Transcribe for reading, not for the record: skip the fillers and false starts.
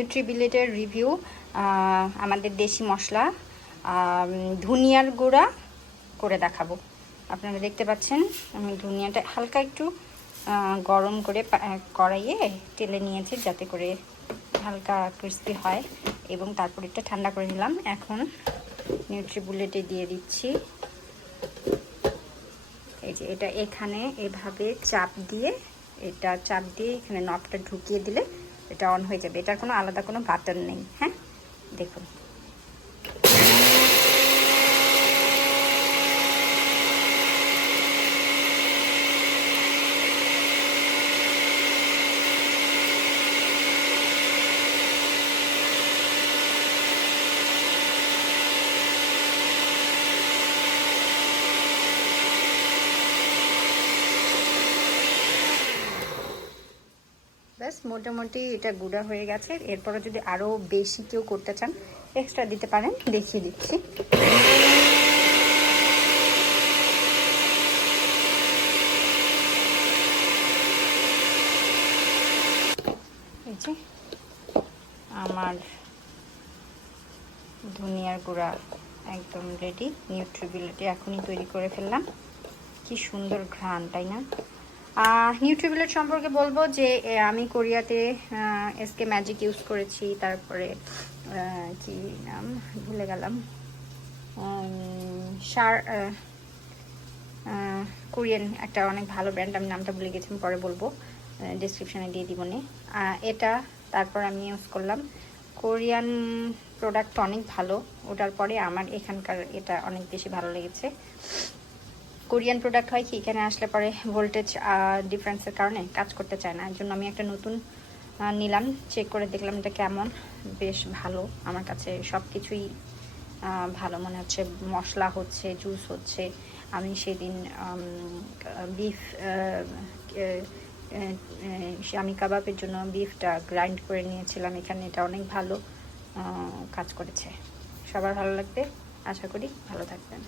নিউট্রিবিলেটের review. আমাদের দেশি মশলা ধনিয়ার গুঁড়া করে দেখাবো। আপনারা দেখতে পাচ্ছেন আমি ধনিয়াটা হালকা একটু গরম করে কড়াইয়ে তেলে নিয়েছি যাতে করে হালকা ক্রিস্পি হয়, এবং তারপর একটু ঠান্ডা করে নিলাম। এখন নিউট্রিবিলেটে দিয়ে দিচ্ছি। এই যে এটা এখানে এভাবে চাপ দিয়ে এখানে নবটা ঢুকিয়ে দিলে এটা অন হয়ে যাবে। এটার কোনো আলাদা কোনো বাটন নেই। হ্যাঁ, দেখুন। ব্যাস, মোটামুটি এটা গুঁড়া হয়ে গেছে। এরপরে যদি আরও বেশি কেউ করতে চান এক্সট্রা দিতে পারেন, দেখিয়ে দিচ্ছি। এই যে আমার ধনিয়ার গুঁড়া একদম রেডি। নিউট্রিবিলেটে এখনই তৈরি করে ফেললাম। কি সুন্দর ঘ্রাণ, তাই না? নিউট্রিবিলেট সম্পর্কে বলবো যে আমি কোরিয়াতে এসকে ম্যাজিক ইউজ করেছি, তারপরে কি নাম ভুলে গেলাম, কোরিয়ান একটা অনেক ভালো ব্র্যান্ড, আমি নামটা ভুলে গেছি, পরে বলবো, ডিসক্রিপশানে দিয়ে দিব নে। এটা তারপর আমি ইউজ করলাম। কোরিয়ান প্রোডাক্ট অনেক ভালো, ওটার পরে আমার এখানকার এটা অনেক বেশি ভালো লেগেছে। কোরিয়ান প্রোডাক্ট হয় কি, এখানে আসলে পরে ভোল্টেজ ডিফারেন্সের কারণে কাজ করতে চায় না। এর জন্য আমি একটা নতুন নিলাম, চেক করে দেখলাম এটা কেমন। বেশ ভালো, আমার কাছে সব কিছুই ভালো মনে হচ্ছে। মশলা হচ্ছে, জুস হচ্ছে। আমি সেদিন বিফ আমি কাবাবের জন্য বিফটা গ্রাইন্ড করে নিয়েছিলাম এখানে, এটা অনেক ভালো কাজ করেছে। সবার ভালো লাগবে, আশা করি ভালো থাকবেন।